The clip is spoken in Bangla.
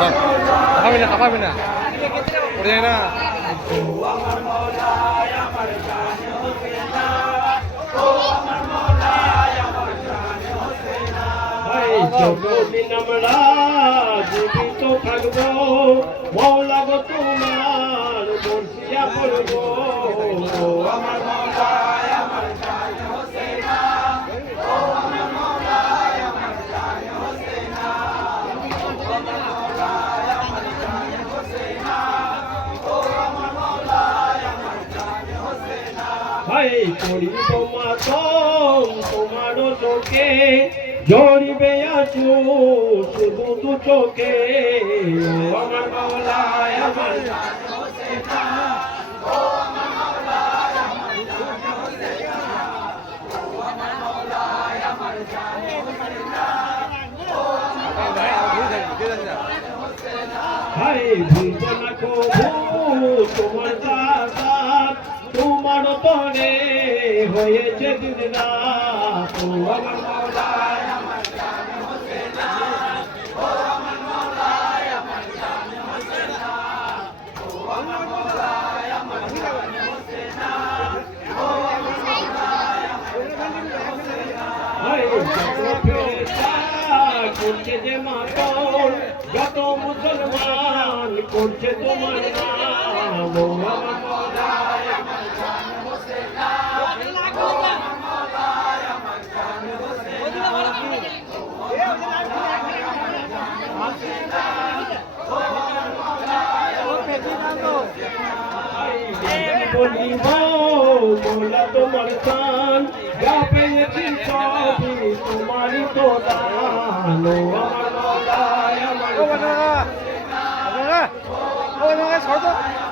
কাঁপাবি না পড়ে যায় না। যতদিন আমরা জীবিত থাকবো মৌলা গো তোমার বর্ষিয়া পড়বো আমার মৌলায় আমার জানে হোসেনা ও আমার মৌলায় আমার জানে হোসেনা আমার মৌলায় আমার জানে হোসেনা ও আমার মৌলায় আমার জানে হোসেনা। ভাই করিব মাতম তোমারও চোখে জড়িবে আসু শুধু দু চোখে আমার মৌলায় আমার জানে হোসেনা ও আমার মৌলায় আমার জানে হোসেনা ও আমার মৌলায় আমার জানে হোসেনা ও আমার হাই ভুলব না কবু তোমার দাসাত তোমার তরে হয়েছে দিন রাত ও আমার মৌলায় আমার জানে হোসেনা ও আমার মৌলায় আমার জানে হোসেনা ও আমার মৌলায় আমার জানে হোসেনা ও আমার মৌলায় আমার জানে হোসেনা। হাই ফেরেশতা করছে যে মাতল যত মুসলমান করছে তোমার নাম ও আমার মৌলায় আমার জানে হোসেনা ও আমার মৌলায় আমার জানে হোসেনা ও আমার মৌলায় আমার জানে হোসেনা ও আমার মৌলায় আমার জানে হোসেনা। বলিব মৌলা তোমার দান যা পেয়েছি সবই তোমারই তো দান ও আমার মৌলায় আমার জানে হোসেনা ও আমার মৌলায়